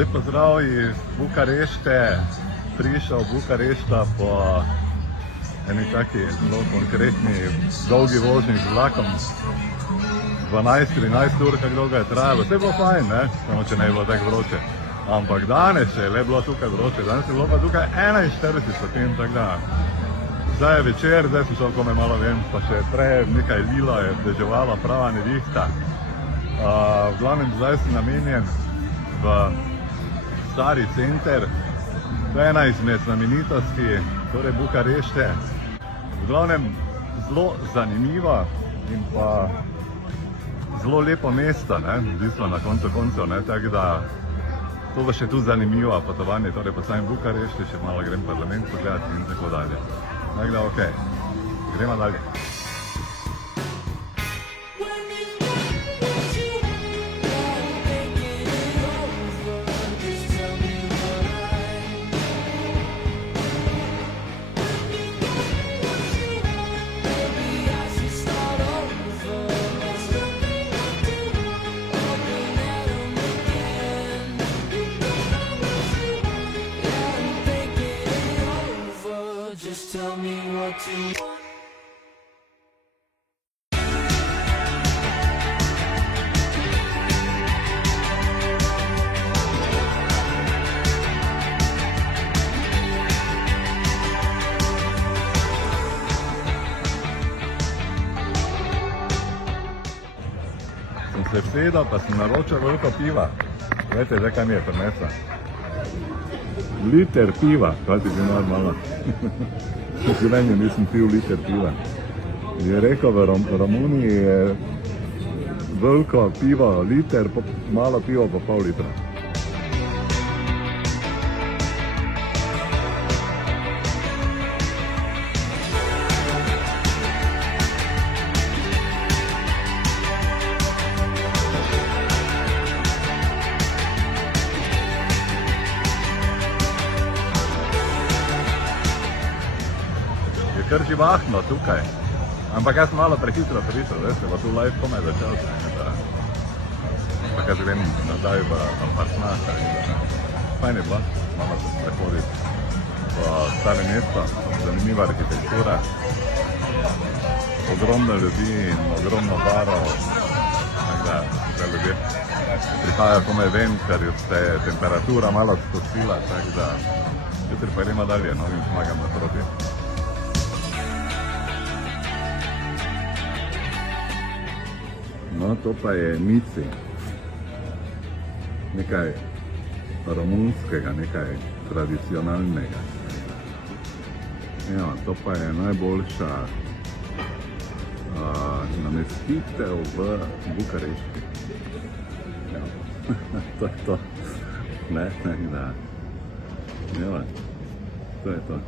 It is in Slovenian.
Lep pozdrav iz Bukarešte, prišel Bukarešta po eni taki zelo konkretni dolgi vožnji z vlakom. 12-13 ur, kako dolgo je trajalo, vse je bilo fajn, ne? Samo če ne je bilo tako vroče. Ampak danes je le bilo tukaj vroče, danes je bilo pa tukaj 41 stopinj, tako da zdaj je večer, zdaj sem šel komaj malo ven, pa še prej nekaj lilo, je deževalo, prava nevihta. V glavnem zdaj sem namenjen v Stari center, to je ena izmed znamenitosti, torej Bukarešte. V glavnem zelo zanimivo in pa zelo lepo mesto, ne, v bistvu na koncu koncev, ne, tako da to bo še tu zanimivo potovanje, torej po samem Bukarešti, še malo grem parlament pogledati in tako dalje. Tako da, okej, gremo dalje. Tell me what you want. Sem se vsedel, pa sem naročil veliko piva. Vete, zdaj kaj mi je prinesla? Liter piva, kaj ti bi normalno. V življenju nisem pil liter piva. Je rekel, v Romuniji je veliko pivo liter, malo pivo pa pol litra. Kar živahno tukaj, ampak jaz sem malo prehitro prišel, veste, pa tu live komaj začel, ampak jaz grem nazaj v Parsnaha in fajn je bilo, malo se prehoditi po stare mesto, zanimiva arhitektura, ogromno ljudi in ogromno barov, tako da tukaj ljudje prihajajo komaj ven, ker se je temperatura malo spustila, tako da jutri pa gremo dalje, novim zmagam naproti. No, to pa je mici, nekaj romunskega, nekaj tradicionalnega. Evo, to pa je najboljša namestitev v Bukarešti. Evo, to je to. Ne, da. Evo, to je to.